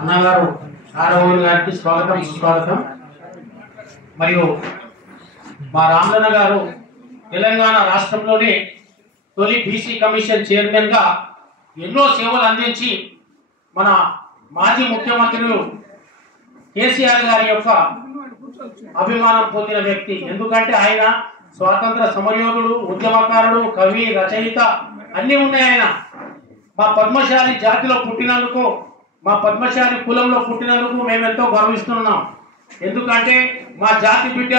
అన్నగారు ఆరవూరు గారికి స్వాగతం సుస్వాగతం. మరియు మా రామలన్న గారు తెలంగాణ రాష్ట్రంలోనే తొలి బీసీ కమిషన్ చైర్మన్ గా ఎన్నో సేవలు అందించి మన మాజీ ముఖ్యమంత్రులు కేసీఆర్ గారి యొక్క అభిమానం పొందిన వ్యక్తి. ఎందుకంటే ఆయన స్వాతంత్ర సమరయోధుడు, ఉద్యమకారుడు, కవి, రచయిత అన్నీ ఉన్నాయి. ఆయన మా పద్మశాలి జాతిలో పుట్టినందుకు, మా పద్మశాలి కులంలో పుట్టినందుకు మేము ఎంతో గర్విస్తున్నాం. ఎందుకంటే మా జాతి బిడ్డ,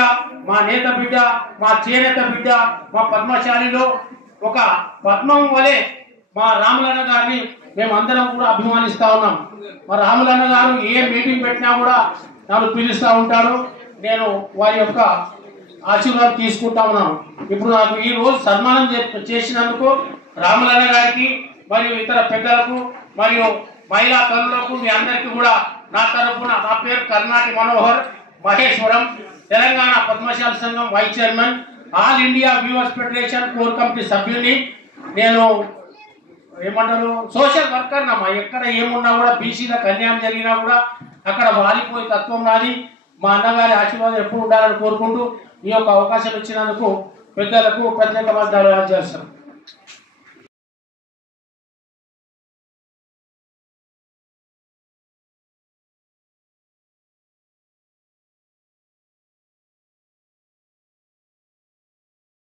మా నేత బిడ్డ, మా చేనేత బిడ్డ, మా పద్మశాలిలో ఒక పద్మం వలె మా రామలన్న గారిని మేమందరం కూడా అభిమానిస్తూ ఉన్నాం. మా రామలన్న గారు ఏ మీటింగ్ పెట్టినా కూడా నన్ను పిలుస్తూ ఉంటారు. నేను వారి యొక్క ఆశీర్వాదం తీసుకుంటా ఉన్నాను. ఇప్పుడు నాకు ఈ రోజు సన్మానం చేసినందుకు రామలన్న గారికి మరియు ఇతర పెద్దలకు మరియు మహిళా తల్లులకు మీ అందరికీ కూడా నా తరఫున, నా పేరు Karnati Manohar Maheshwaram, Telangana Padmashali Sangham vice chairman, all India weavers federation core committee సభ్యుని. నేను ఏమంటారు, సోషల్ వర్కర్ నమ్మా. ఎక్కడ ఏమున్నా కూడా బీసీలకు అన్యాయం జరిగినా కూడా అక్కడ వాలిపోయే తత్వం నాది. మా అన్నగారి ఆశీర్వాదం ఎప్పుడు ఉండాలని కోరుకుంటూ ఈ యొక్క అవకాశం ఇచ్చినందుకు పెద్దలకు ప్రత్యేక ధన్యవాదాలు చేస్తాను.